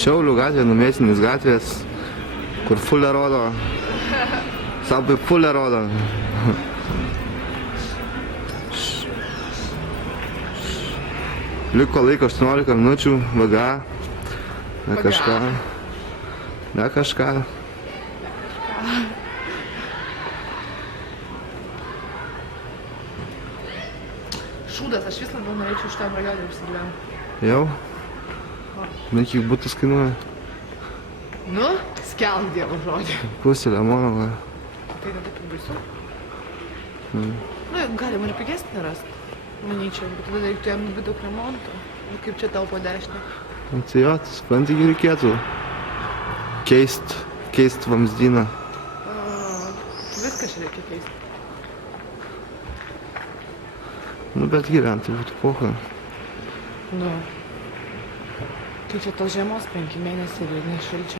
Šiaulių gatvė, Numėsinės gatvės, kur fulė rodo. Sabai fulė rodo. Liko laiko 18 minučių, vaga. Ne kažką. Ne kažką. Šūdas, aš vis labiau norėčiau šitam rajonui užsigyventi. Jau? Man kiek būtas kainuoja? Nu, skelk Dievo žodį. Pusė lemono, va. Tai ne taip baisu. Nu, galima ir pigesnį rasti. Manyčiau, bet tada reiktų jam labai daug remonto. Ir kaip čia tau po dešinę. Nu, tai jo, tai supranti, reikėtų keist vamzdyną. Viską čia reikia keisti. Nu, bet gyventi būtų pocha. Nu. Tai čia tos žiemos 5 mėnesiai ir nešalčia.